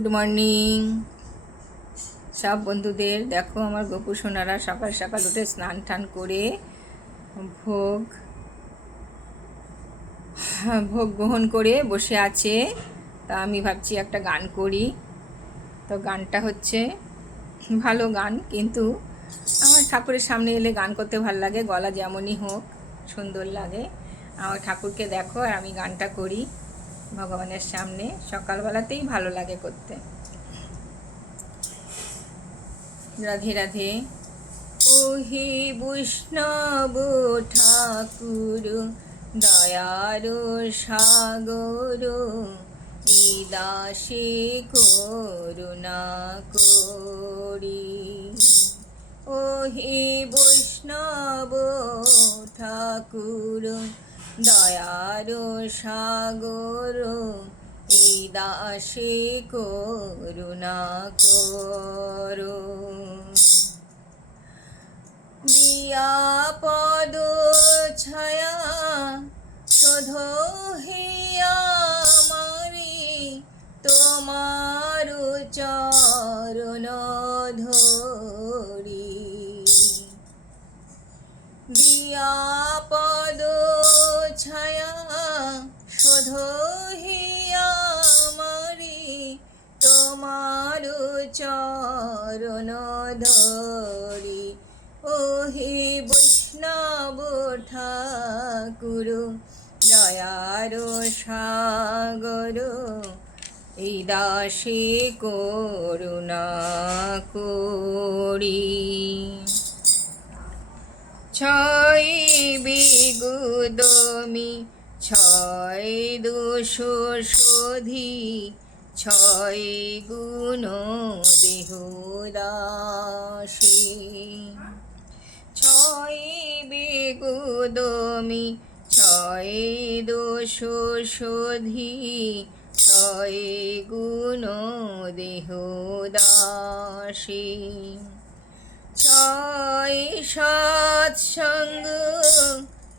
Good morning সব বন্ধুদের। দেখো আমার গোপু সোনারা সকাল সকাল উঠে স্নান টান করে ভোগ ভোগ গ্রহণ করে বসে আছে। তা আমি ভাবছি একটা গান করি। তো গানটা হচ্ছে ভালো গান, কিন্তু আমার ঠাকুরের সামনে এলে গান করতে ভালো লাগে, গলা যেমনই হোক সুন্দর লাগে। আমার ঠাকুরকে দেখো আর আমি গানটা করি ভগবানের সামনে, সকালবেলাতেই ভালো লাগে করতে। রাধে রাধে। ওহে বৈষ্ণব ঠাকুর দয়ার সাগর, এই দাসে করুণা করি। ওহে বৈষ্ণব ঠাকুর দয়ার সাগর, এই দাসে করুণা করো। দিয়া পদ ছায়া শোধ হে আমারে, তোমার চরণ ধরি। দিয়া পদ ছায়া শোধ হে আমারে, তোমার চরণ ধরি। ওহে বৈষ্ণব ঠাকুর দয়ার সাগর, এই দাসে করুণা করি। ছয় বিগুদমি ছয় দোষ শোধি, ছয় গুণ দেহদাসী। ছয় বেগুদমি ছয় দোষ শোধি, ছয় গুণ দেহদাসী। ছয় সৎসঙ্গ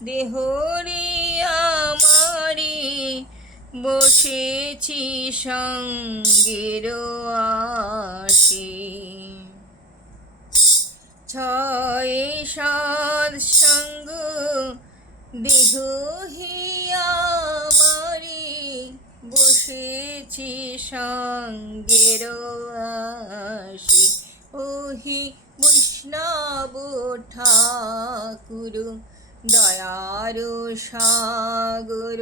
দেহরে আমারি, বসেছি সঙ্গের আসে। ছয় সৎসঙ্গ দেহ হে আমারি, বসেছি সঙ্গের আসে। ওহে বৈষ্ণব ঠাকুর দয়ার সাগর,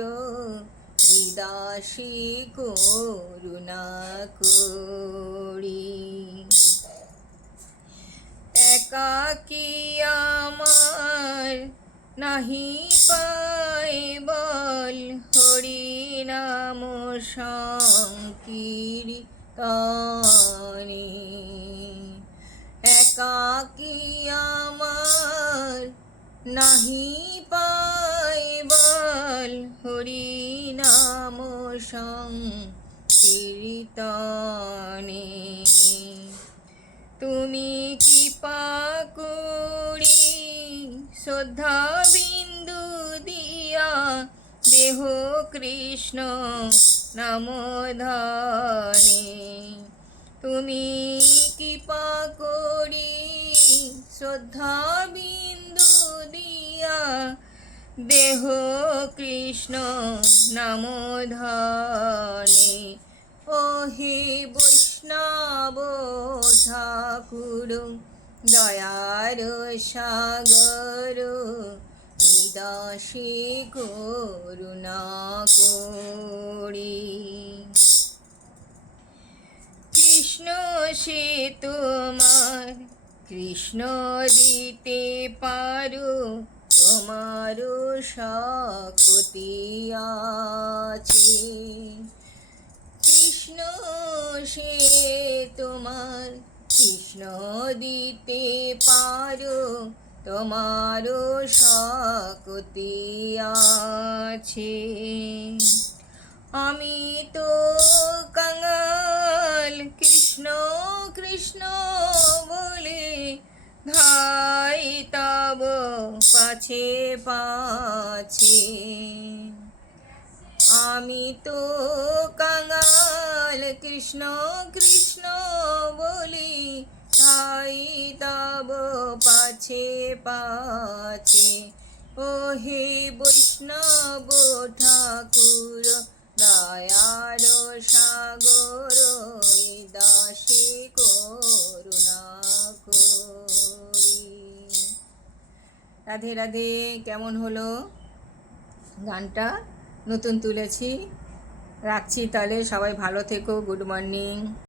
এই দাসে করুণা করি। একাকী আমার নাহি পায় বল, হরি নাম সংকীর্তনে। একাকী আমার নাহি পায় বল, হরি নাম সংকীর্তনে। তুমি কৃপা করি শ্রদ্ধা বিন্দু দিয়া, দেহ কৃষ্ণ নাম ধনে। তুমি কৃপা করি শ্রদ্ধা বিন্দু দিয়া, দেহ কৃষ্ণ নাম ধনে। ওহে বৈষ্ণব ঠাকুর দয়ার সাগর, এই দাসে করুণা করি। কৃষ্ণ সে তোমার কৃষ্ণ দিতে পারো, তোমার শক্তি আছে। কৃষ্ণ সে তোমার কৃষ্ণ দিতে পারো, তোমার শক্তি আছে। আমি তো কাঙাল কৃষ্ণ কৃষ্ণ বলে, ধাই তব পাছে পাছে। আমি তো কাঙাল কৃষ্ণ কৃষ্ণ কৃষ্ণ বলি তাই তব পাছে পাছে। ও হে বৈষ্ণব ঠাকুর দয়ার সাগর দাসে করুণা করি। রাধে রাধে। কেমন হলো গানটা? নতুন তুলেছি। রাখছি তাহলে, সবাই ভালো থেকো। Good morning.